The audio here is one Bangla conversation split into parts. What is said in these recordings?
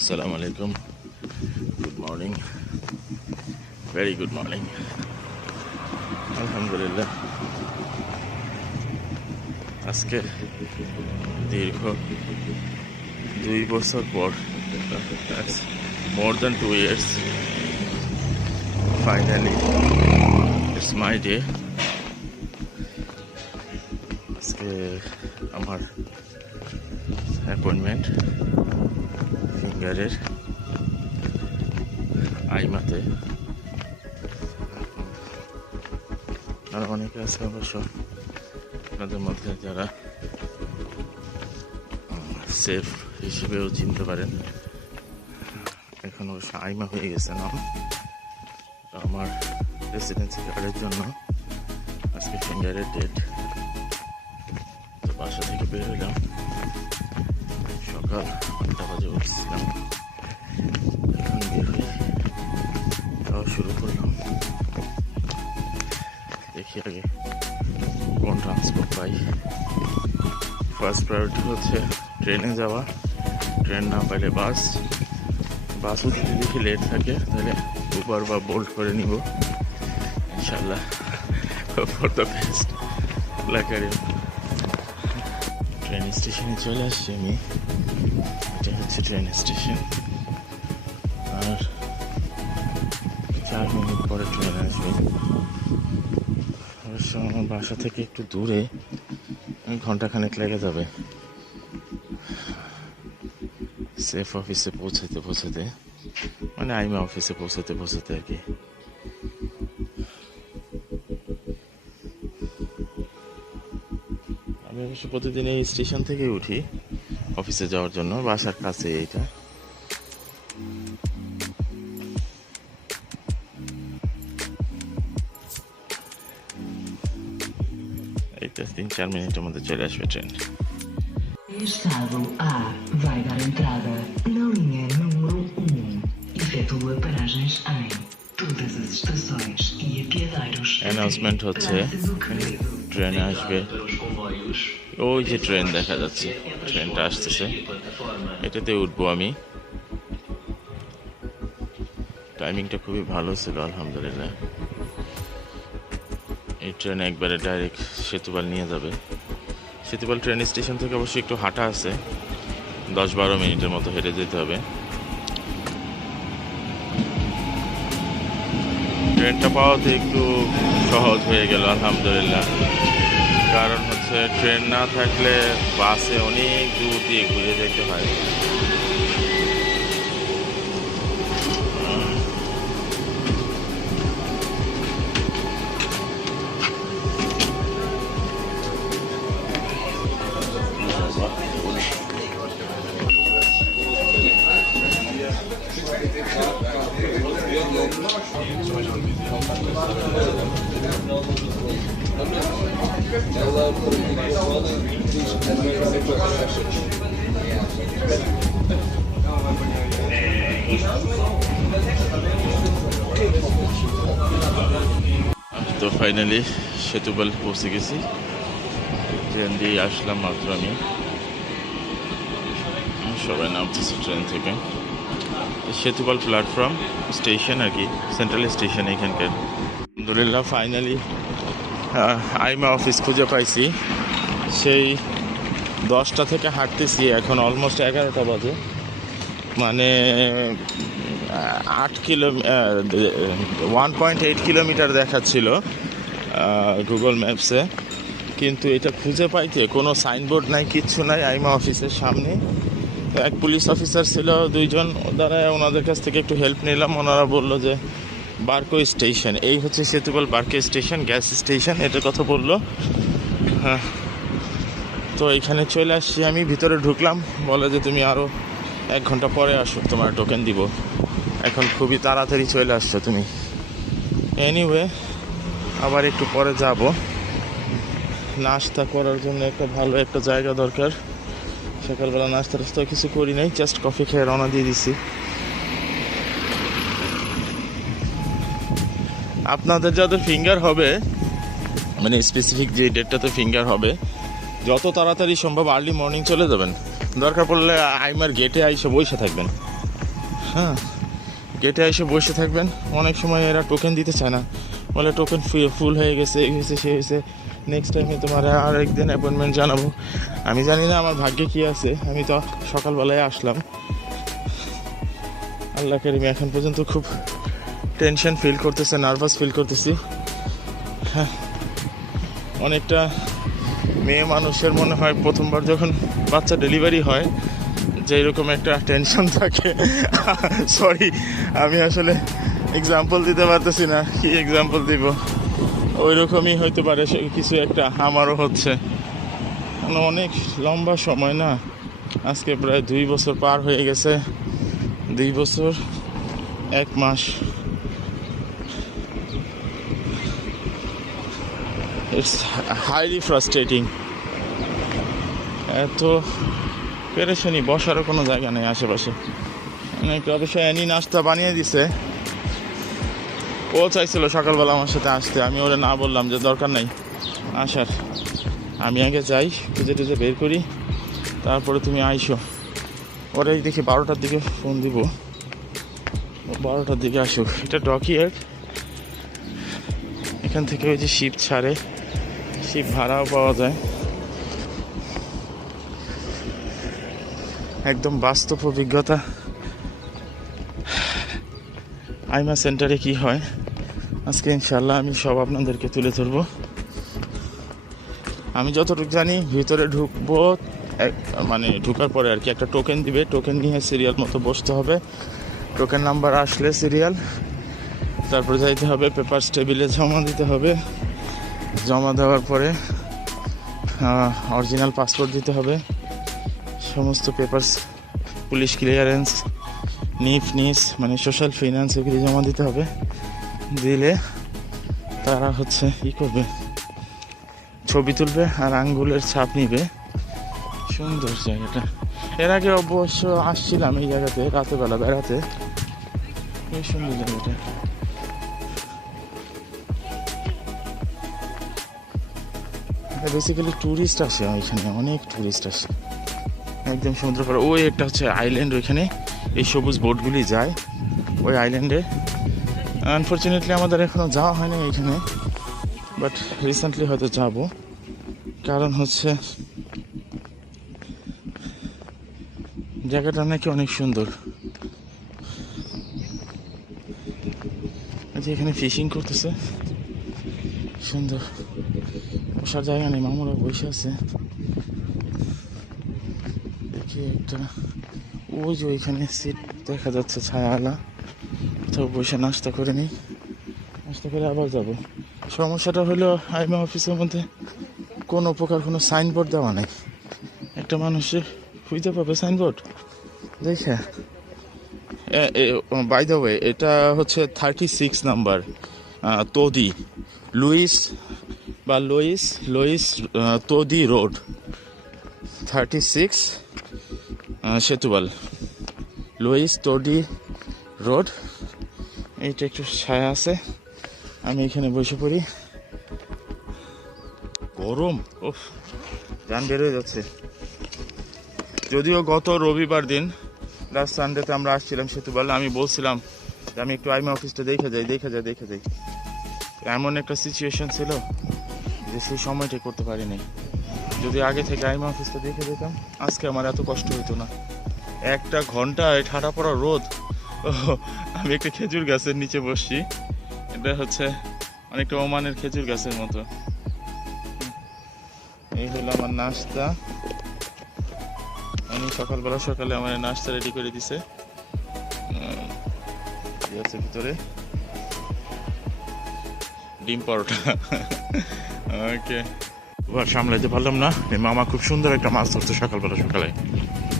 আসসালামু আলাইকুম good morning very good morning আলহামদুলিল্লাহ আজকে দীর্ঘ দুই বছর পর more than two years finally it's my day আজকে আমার অ্যাপয়েন্টমেন্ট ফিঙ্গারের আইমাতে। আর অনেকে আছে অবশ্য আপনাদের মধ্যে যারা সেফ হিসেবেও চিনতে পারেন। এখন অবশ্য আইমা হয়ে গেছে না আমার রেসিডেন্সি কার্ডের জন্য আজকে ফিঙ্গারের ডেট তো বাসা থেকে বের হলাম। সকাল আটটা বাজে উঠছিলাম। বের যাওয়া শুরু করলাম। দেখি আগে কোন ট্রান্সপোর্ট পাই। ফার্স্ট প্রায়োরিটি হচ্ছে ট্রেনে যাওয়া। ট্রেন না পাইলে বাস বাসও যদি দেখি লেট থাকে, তাহলে উবার বা বোল্ট করে নিব। ইনশাল্লাহ ফর দ্য বেস্ট ট্রেন স্টেশনে চলে আসছি আমি। এটা হচ্ছে ট্রেন স্টেশন আর চার মিনিট পরে ট্রেন আসবে অবশ্য আমার বাসা থেকে একটু দূরে ঘন্টাখানেক লেগে যাবে সেফ অফিসে পৌঁছাতে পৌঁছাতে মানে আইমা অফিসে পৌঁছাতে পৌঁছাতে আর কি আমি অবশ্য প্রতিদিন এই স্টেশন থেকে উঠি। অফিসে যাওয়ার জন্য বাসার কাছে এইটা এইটা তিন চার মিনিটের মধ্যে চলে আসবে train Estado A vai dar entrada na linha número 1. Efetua paragens em todas as estações e apiadeiros. Announcement হচ্ছে. ট্রেন আসবে ওই যে ট্রেন দেখা যাচ্ছে ট্রেনটা আসতেছে। এটাতে উঠবো আমি। টাইমিংটা খুবই ভালো ছিল, আলহামদুলিল্লাহ। এই ট্রেন একবারে ডাইরেক্ট সেতুবাল নিয়ে যাবে। সেতুবাল ট্রেন স্টেশন থেকে অবশ্যই একটু হাঁটা আছে। দশ বারো মিনিটের মতো হেঁটে যেতে হবে। ট্রেনটা পাওয়াতে একটু সহজ হয়ে গেল, আলহামদুলিল্লাহ। কারণ ট্রেন না থাকলে বাসে অনেক দূর দিয়ে ঘুরে যেতে হয়। ফাইনালি সেতুবাল পৌঁছে গেছি। ট্রেন দিয়ে আসলাম মাত্র আমি। সবাই নামতেছে ট্রেন থেকে। সেতুপাল প্ল্যাটফর্ম স্টেশন আর কি সেন্ট্রাল স্টেশন এখানকার। আলহামদুলিল্লাহ ফাইনালি আইমা অফিস খুঁজে পাইছি। সেই দশটা থেকে হাঁটতেছি, এখন অলমোস্ট এগারোটা বাজে। মানে আট kilo one point eight kilometre দেখাচ্ছিল। গুগল ম্যাপসে কিন্তু এটা খুঁজে পাইতে কোনো সাইনবোর্ড নাই, কিচ্ছু নাই, আইমা অফিসের সামনে। তো এক পুলিশ অফিসার ছিল, দুইজন দ্বারা ওনাদের কাছ থেকে একটু হেল্প নিলাম। ওনারা বলল যে বার্কো স্টেশন এই হচ্ছে সেতুবল বার্কো স্টেশন গ্যাস স্টেশন এটার কথা বলল। হ্যাঁ। তো এখানে চলে আসছি আমি, ভিতরে ঢুকলাম। বলে যে, তুমি আরও এক ঘণ্টা পরে আসো, তোমার টোকেন দিব। এখন খুবই তাড়াতাড়ি চলে আসছো তুমি। এনিওয়ে আবার একটু পরে যাব। নাস্তা করার জন্য একটা ভালো একটা জায়গা দরকার। সকালবেলা নাস্তা টাস্তা কিছু করি নাই জাস্ট কফি খেয়ে রওনা দিয়ে দিছি। আপনাদের যাদের ফিঙ্গার হবে মানে স্পেসিফিক যে ডেটটাতে ফিঙ্গার হবে, যত তাড়াতাড়ি সম্ভব আর্লি মর্নিং চলে যাবেন। দরকার পড়লে আইমার গেটে আইসে বসে থাকবেন। হ্যাঁ গেটে এসে বসে থাকবেন। অনেক সময় এরা টোকেন দিতে চায় না। বলে টোকেন ফুল হয়ে গেছে, এই হয়েছে সে হয়েছে। নেক্সট টাইমে তোমার আর একদিন অ্যাপয়েন্টমেন্ট জানাব। আমি জানি না আমার ভাগ্যে কী আছে, আমি তো সকালবেলায় আসলাম। আল্লাহ কেরিম এখন পর্যন্ত খুব টেনশন ফিল করতেছে নার্ভাস ফিল করতেছি। হ্যাঁ অনেকটা মেয়ে মানুষের মনে হয় প্রথমবার যখন বাচ্চা ডেলিভারি হয় যে এরকম একটা টেনশন থাকে। সরি আমি আসলে এক্সাম্পল দিতে পারতেছি না, কি এক্সাম্পল দিব? ওই রকমই হইতে পারে কিছু একটা আমারও হচ্ছে। কারণ অনেক লম্বা সময় না? আজকে প্রায় দুই বছর পার হয়ে গেছে, দুই বছর, এক মাস। ইটস হাইলি ফ্রাস্ট্রেটিং এত পেরেছেনি বসারও কোনো জায়গা নেই আশেপাশে। অনেক অবশ্য অ্যানি নাস্তা বানিয়ে দিছে। ও চাইছিল সকালবেলা আমার সাথে আসতে। আমি ওরা না বললাম যে দরকার নাই, আসার। আমি আগে যাই, খুঁজে টুজে বের করি, তারপরে তুমি আইসো। ওরাই দেখি বারোটার দিকে ফোন দিব। বারোটার দিকে আসুক। এটা ডকিয়ার্ড এখান থেকে ওই যে শিপ ছাড়ে। শিপ ভাড়াও পাওয়া যায়। একদম বাস্তব অভিজ্ঞতা। আইমা সেন্টারে কি হয়? আজকে ইনশাল্লাহ আমি সব আপনাদেরকে তুলে ধরবো। আমি যতটুকু জানি, ভিতরে ঢুকবো মানে ঢুকার পরে আর কি একটা টোকেন দিবে। টোকেন নিয়ে সিরিয়াল মতো বসতে হবে। টোকেন নাম্বার আসলে সিরিয়াল তারপরে যাইতে হবে পেপার টেবিলে জমা দিতে হবে। জমা দেওয়ার পরে অরিজিনাল পাসপোর্ট দিতে হবে। সমস্ত পেপারস পুলিশ ক্লিয়ারেন্স নিফ, নিস মানে সোশ্যাল ফিনান্স এগুলি জমা দিতে হবে। দিলে তারা হচ্ছে ই করবে? ছবি তুলবে আর আঙ্গুলের ছাপ নিবে। সুন্দর জায়গাটা। এর আগে অবশ্য আসছিলাম এই জায়গাতে রাতের বেলা বেড়াতে। খুবই সুন্দর জায়গাটা। বেসিক্যালি ট্যুরিস্ট আসে ওইখানে, অনেক ট্যুরিস্ট আসে। একদম সমুদ্র পাড়ে। ওই একটা হচ্ছে আইল্যান্ড ওইখানে। এই সবুজ বোটগুলি যায় ওই আইল্যান্ডে আনফর্চুনেটলি আমাদের এখনও যাওয়া হয়নি এখানে বাট রিসেন্টলি হয়তো যাব। কারণ হচ্ছে জায়গাটা নাকি অনেক সুন্দর। যে এখানে ফিশিং করতেছে। সুন্দর। বসার জায়গা নেই, মামুরা বসে আছে। দেখি একটা ওই যে ওইখানে সিট দেখা যাচ্ছে, ছায়াওয়ালা। কোথাও বসে নাস্তা করে নিই। নাস্তা করে আবার যাব। সমস্যাটা হলো আইমা অফিসের মধ্যে কোনো প্রকার কোনো সাইনবোর্ড দেওয়া নেই। একটা মানুষের খুঁজতে পাবে সাইনবোর্ড দেখে। বাই দ্য ওয়ে এটা হচ্ছে thirty six number Todi. Luis বা Luis Luis Todi road. Thirty six Setubal. Luis Todi road. এইটা একটু ছায়া আছে। আমি এখানে বসে পড়ি। গরম ওফ যান বের হয়ে যাচ্ছে। যদিও গত রবিবার দিন লাস্ট সানডেতে আমরা আসছিলাম সেতুবাল। আমি বলছিলাম যে আমি একটু আইমা অফিসটা দেখে যাই দেখে যাই দেখে যাই। এমন একটা সিচুয়েশন ছিল যে সেই সময়টা করতে পারিনি। যদি আগে থেকে আইমা অফিসটা দেখে দিতাম আজকে আমার এত কষ্ট হতো না। একটা ঘন্টায় ঠাটা পড়া রোদ। আমি একটা খেজুর গাছের নিচে বসছি। এটা হচ্ছে অনেকটা ওমানের খেজুর গাছের মতো। এই হলো আমার নাস্তা। আমি সকালবেলা সকালে আমার নাস্তা রেডি করে দিছে। আছে ভিতরে। ডিম পরোটা। ওকে এবার সামলাইতে পারলাম না। এই মামা খুব সুন্দর একটা মাছ ধরতো সকালবেলা সকালে।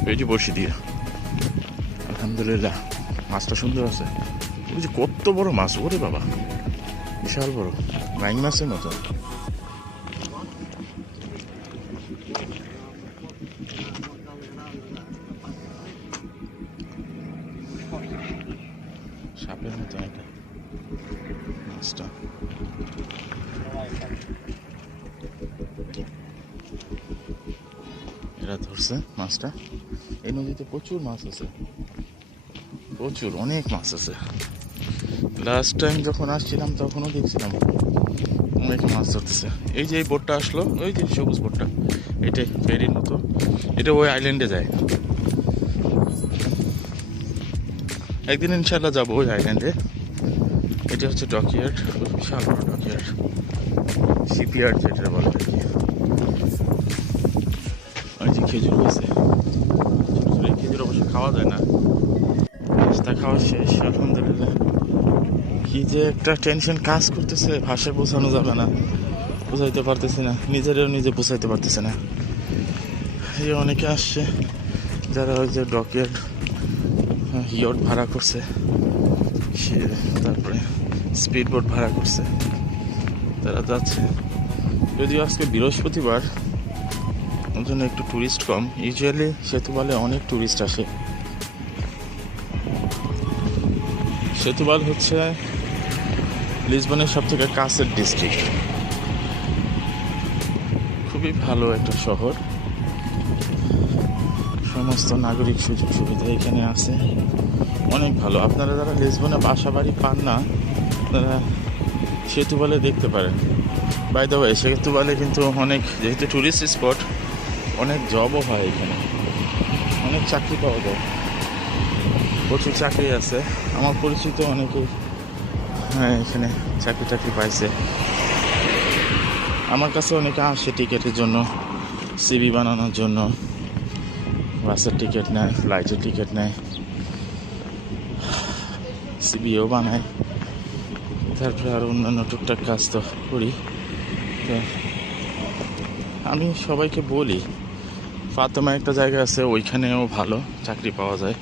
পেটি বসি দিয়ে। আলহামদুলিল্লাহ, মাছটা সুন্দর আছে। ওই যে কত বড় মাছ, ওরে বাবা। বিশাল বড়। বাইং মাছের মতো। মাছটা। এই নদীতে প্রচুর মাছ আছে। প্রচুর, অনেক মাছ আছে। লাস্ট টাইম যখন আসছিলাম, তখনও দেখছিলাম অনেক মাছ ধরতেছে। এই যে এই বোটটা আসলো, ওই যে সবুজ বোটটা এটাই ফেরির মতো এটা ওই আইল্যান্ডে যায়। একদিন ইনশাল্লাহ যাব ওই আইল্যান্ডে এটা হচ্ছে ডকিয়ার্ড বিশাল বড় ডকিয়ার্ড শিপইয়ার্ড যেটা বলে খেজুর হয়েছে। ছোট ছোট খেজুর অবশ্য খাওয়া যায় না। নাস্তা খাওয়া শেষ আলহামদুলিল্লাহ। কি যে একটা টেনশন কাজ করতেছে ভাষায় বোঝানো যাবে না। বোঝাইতে পারতেছি না নিজেরও নিজে বোঝাইতে পারতেছে না। এই যে অনেকে আসছে যারা ওই যে ডকিয়ার্ড ইয়ট ভাড়া করছে সে তারপরে স্পিড বোট ভাড়া করছে। তারা যাচ্ছে। যদিও আজকে বৃহস্পতিবার ওর জন্য একটু টুরিস্ট কম। ইউজুয়ালি সেতু সেতুবালে অনেক টুরিস্ট আসে। সেতুবাল হচ্ছে লিসবনের সব থেকে কাছের ডিস্ট্রিক্ট খুবই ভালো একটা শহর। সমস্ত নাগরিক সুযোগ সুবিধা এখানে আছে। অনেক ভালো। আপনারা যারা লিসবনে বাসা বাড়ি পান না, আপনারা সেতুবালে দেখতে পারেন। বাই দ্য ওয়ে সেতুবালে কিন্তু অনেক, যেহেতু টুরিস্ট স্পট অনেক জবও হয় এখানে। অনেক চাকরি পাওয়া যায়। প্রচুর চাকরি আছে। আমার পরিচিত অনেকেই হ্যাঁ এখানে চাকরি টাকরি পাইছে। আমার কাছে অনেকে আসে টিকিটের জন্য সিবি বানানোর জন্য। বাসের টিকিট নেয় ফ্লাইটের টিকিট নেয়। সিবিও বানায়। তারপরে আরও অন্যান্য টুকটাক কাজ তো করি। তো আমি সবাইকে বলি ফাতেমা একটা জায়গা আছে, ওইখানেও ভালো চাকরি পাওয়া যায়।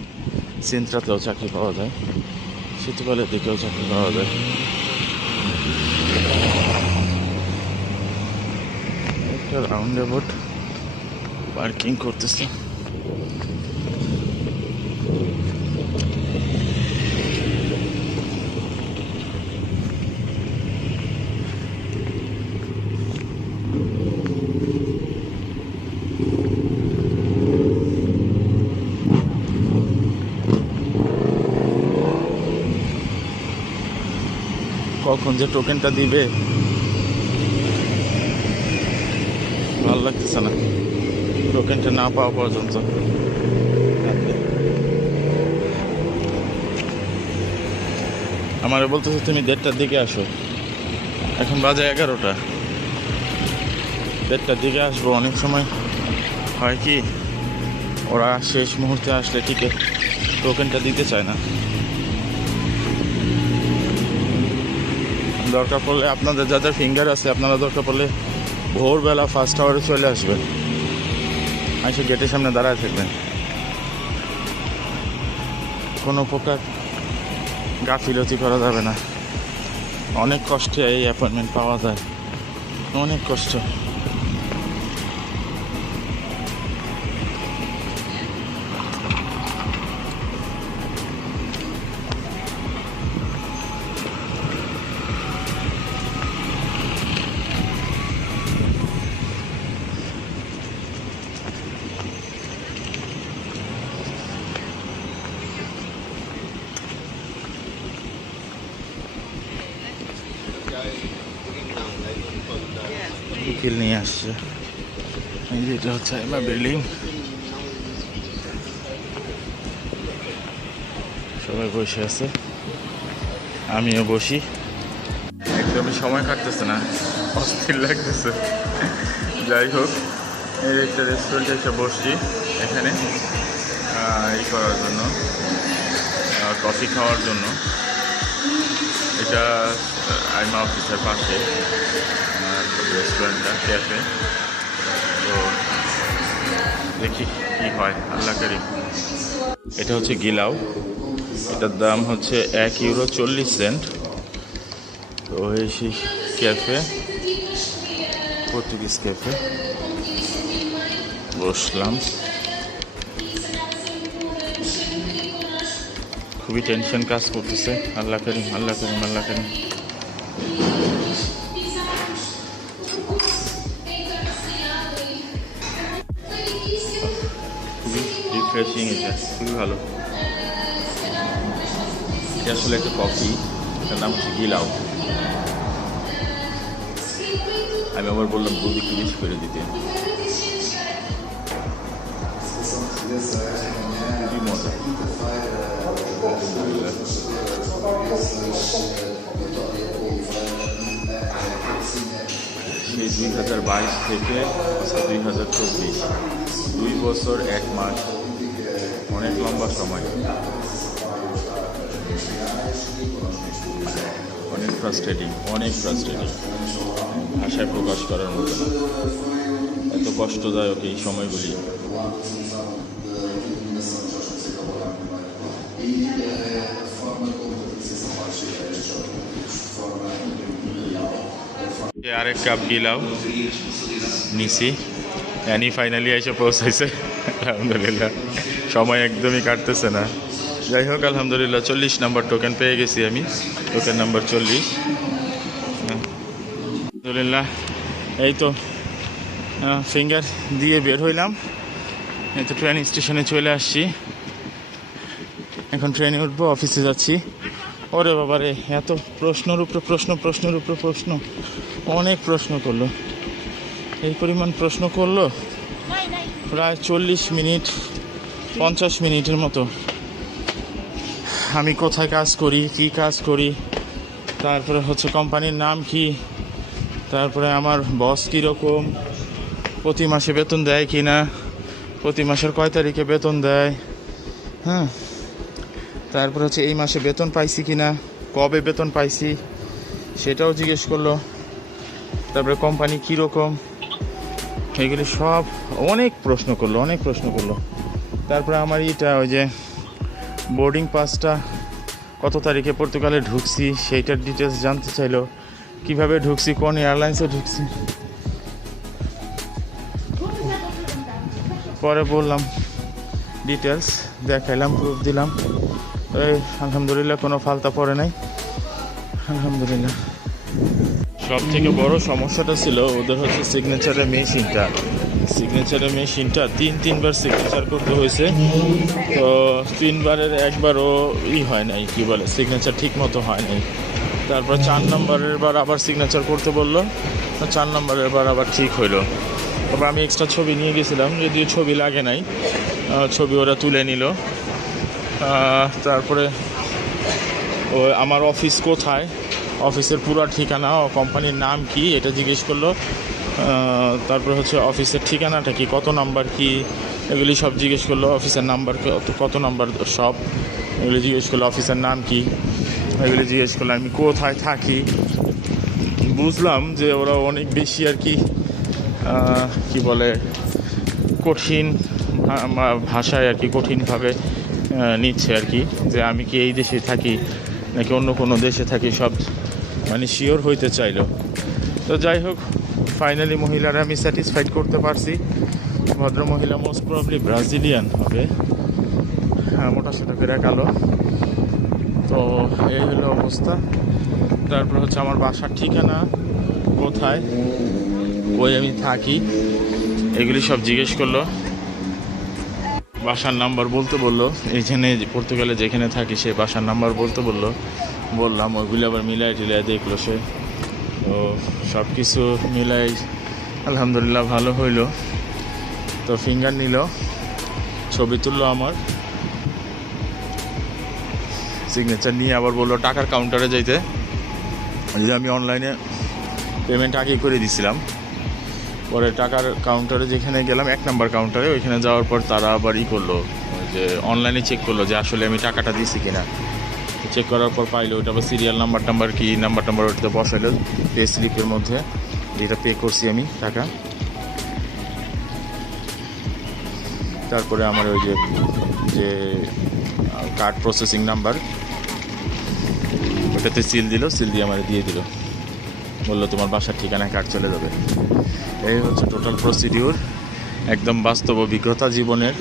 সিন্ত্রাতেও চাকরি পাওয়া যায়। শীতকালের দিকেও চাকরি পাওয়া যায়। একটা রাউন্ড অ্যাবাউট পার্কিং করতেছে। কখন যে টোকেনটা দিবে? ভালো লাগতেছে না। টোকেনটা না পাওয়া পর্যন্ত। আমার বলতেছে, তুমি দেড়টার দিকে আসো। এখন বাজে এগারোটা। দেড়টার দিকে আসব অনেক সময়। হয় কি, ওরা শেষ মুহূর্তে আসলে টিকিট টোকেনটা দিতে চায় না। দরকার পড়লে আপনাদের যাদের ফিঙ্গার আছে, আপনারা দরকার পড়লে ভোরবেলা ফার্স্ট আওয়ারে চলে আসবেন। এসে গেটের সামনে দাঁড়ায় থাকবেন। কোনো প্রকার গাফিলতি করা যাবে না। অনেক কষ্টে এই অ্যাপয়েন্টমেন্ট পাওয়া যায়। অনেক কষ্ট। এটা হচ্ছে আমার বিল্ডিং। সবাই বসে আছে। আমিও বসি। একদমই সময় কাটতেছে না, অস্থির লাগতেছে। যাই হোক, এই একটা রেস্টুরেন্টে এসে বসছি এখানে ই করার জন্য কফি খাওয়ার জন্য। এটা আইমা অফিসের পাশে রেস্টুরেন্টটা ক্যাফে তো দেখি কি হয়, আল্লাহ করিম। এটা হচ্ছে গিলাও। এটার দাম হচ্ছে এক ইউরো চল্লিশ সেন্ট। তো সেই ক্যাফে, পর্তুগিজ ক্যাফে। বসলাম। খুবই টেনশন কাজ করতেছে। আল্লাহ করিম আল্লাহ করিম আল্লাহ করিম। রিফ্রেশিং এটা খুবই ভালো। এটা আসলে একটা কফি, এটার নাম হচ্ছে গিলাও আমি আবার বললাম দুধ একটু বেশি করে দিতে। দুই হাজার বাইশ থেকে দুই হাজার চব্বিশ। দুই বছর, এক মাস। অনেক লম্বা সময়। অনেক ফ্রাস্ট্রেটিং অনেক ফ্রাস্ট্রেটিং ভাষায় প্রকাশ করার মতো এত কষ্টদায়ক এই সময়গুলি। আরেক কাপ গিলাও নিছি। অ্যানি ফাইনালি এসে পৌঁছাইছে। আলহামদুলিল্লাহ। সময় একদমই কাটতেছে না। যাই হোক আলহামদুলিল্লাহ চল্লিশ নাম্বার টোকেন পেয়ে গেছি আমি। টোকেন নাম্বার চল্লিশ। আলহামদুলিল্লাহ এই তো ফিঙ্গার দিয়ে বের হইলাম। এই তো ট্রেন স্টেশনে চলে আসছি। এখন ট্রেনে উঠবো অফিসে যাচ্ছি। ওরে বাবারে এত প্রশ্নের উপরে প্রশ্ন প্রশ্নের উপরে প্রশ্ন। অনেক প্রশ্ন করল। এই পরিমাণ প্রশ্ন করল? প্রায় চল্লিশ মিনিট পঞ্চাশ মিনিটের মতো। আমি কোথায় কাজ করি, কি কাজ করি, তারপরে হচ্ছে কোম্পানির নাম কি, তারপরে আমার বস কীরকম, প্রতি মাসে বেতন দেয় কি না প্রতি মাসের কয় তারিখে বেতন দেয় হ্যাঁ তারপরে হচ্ছে এই মাসে বেতন পাইছি কি না কবে বেতন পাইছি, সেটাও জিজ্ঞেস করল, তারপরে কোম্পানি কীরকম, এগুলি সব অনেক প্রশ্ন করল, অনেক প্রশ্ন করল। তারপরে আমার এটা ওই যে বোর্ডিং পাসটা কত তারিখে পর্তুগালে ঢুকছি, সেইটার ডিটেলস জানতে চাইলো। কীভাবে ঢুকছি, কোন এয়ারলাইন্সে ঢুকছি? পরে বললাম ডিটেলস দেখাইলাম প্রুফ দিলাম। আলহামদুলিল্লাহ, কোনো ফালতা পড়ে নাই। আলহামদুলিল্লাহ। সব থেকে বড় সমস্যাটা ছিল, ওদের হচ্ছে সিগনেচারের মেশিনটা সিগনেচারের মেশিনটা তিন, তিনবার সিগনেচার করতে হয়েছে। তো তিনবারের একবারও ই হয় নাই, কি বলে সিগনেচার ঠিক মতো হয় নাই। তারপর চার নম্বরের বার আবার সিগনেচার করতে বলল চার নম্বরের বার আবার ঠিক হইল। তারপর আমি এক্সট্রা ছবি নিয়ে গেছিলাম, যদিও ছবি লাগে নাই ছবি ওরা তুলে নিল। তারপরে ও আমার অফিস কোথায়? অফিসের পুরো ঠিকানা ও কোম্পানির নাম কি, এটা জিজ্ঞেস করল। তারপরে হচ্ছে অফিসের ঠিকানাটা কি, কত নাম্বার কি, এগুলি সব জিজ্ঞেস করল, অফিসের নাম্বার কত নাম্বার সব, এগুলি জিজ্ঞেস করল, অফিসের নাম কি, এগুলি জিজ্ঞেস করল, আমি কোথায় থাকি। বুঝলাম যে ওরা অনেক বেশি আর কি কি বলে, কঠিন ভাষায় আর কি কঠিনভাবে নিচ্ছে আর কি, যে আমি কি এই দেশে থাকি, নাকি অন্য কোনো দেশে থাকি, সব মানে শিওর হইতে চাইলো। তো যাই হোক ফাইনালি মহিলারা আমি স্যাটিসফাইড করতে পারছি। ভদ্র মহিলা মোস্ট প্রবলি ব্রাজিলিয়ান হবে। হ্যাঁ মোটা সোটা করে কালো। তো এই হলো অবস্থা। তারপর হচ্ছে আমার বাসার ঠিকানা কোথায়? ওই আমি থাকি? এগুলি সব জিজ্ঞেস করল। বাসার নাম্বার বলতে বলল। এইখানে পর্তুগালে যেখানে থাকি সে বাসার নাম্বার বলতে বলল। বললাম, ওইগুলি আবার মিলাই টিলাই দেখল সে। তো সব কিছু মিলাই আলহামদুলিল্লাহ ভালো হইল। তো ফিঙ্গার নিল, ছবি তুললো আমার। সিগনেচার নিয়ে আবার বলল, টাকার কাউন্টারে যাইতে। যদি আমি অনলাইনে পেমেন্ট আগে করে দিছিলাম। পরে টাকার কাউন্টারে যেখানে গেলাম, এক নাম্বার কাউন্টারে ওইখানে যাওয়ার পর তারা আবার ই করল, যে অনলাইনে চেক করল যে আসলে আমি টাকাটা দিছি কিনা। চেক করার পর পাইলো ওটা আবার সিরিয়াল নাম্বার টাম্বার কি নাম্বার টাম্বার ওটাতে বসাইলো পে স্লিপের মধ্যে, যেটা পে করছি আমি টাকা। তারপরে আমার ওই যে যে কার্ড প্রসেসিং নাম্বার ওটাতে সিল দিল সিল দিয়ে আমার দিয়ে দিল। বলল, তোমার বাসার ঠিকানায় কার্ড চলে যাবে। এই হচ্ছে টোটাল প্রসিডিউর একদম বাস্তব অভিজ্ঞতা জীবনের।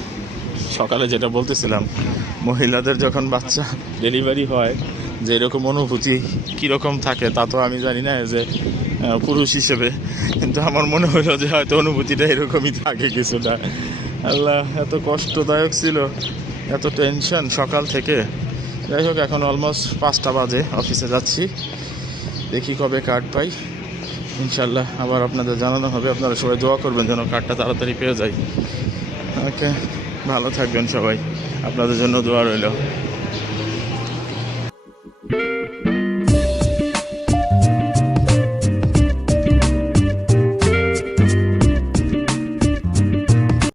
সকালে যেটা বলতেছিলাম, মহিলাদের যখন বাচ্চা ডেলিভারি হয়, যে এরকম অনুভূতি কীরকম থাকে তা তো আমি জানি না, যে পুরুষ হিসেবে। কিন্তু আমার মনে হলো যে হয়তো অনুভূতিটা এরকমই থাকে কিছুটা। আল্লাহ, এত কষ্টদায়ক ছিল, এত টেনশন সকাল থেকে। যাই হোক, এখন অলমোস্ট পাঁচটা বাজে অফিসে যাচ্ছি। দেখি কবে কার্ড পাই। ইনশাল্লাহ আবার আপনাদের জানানো হবে। আপনারা সবাই দোয়া করবেন যেন কার্ডটা তাড়াতাড়ি পেয়ে যায় ওকে ভালো থাকবেন সবাই। আপনাদের জন্য দোয়া রইল।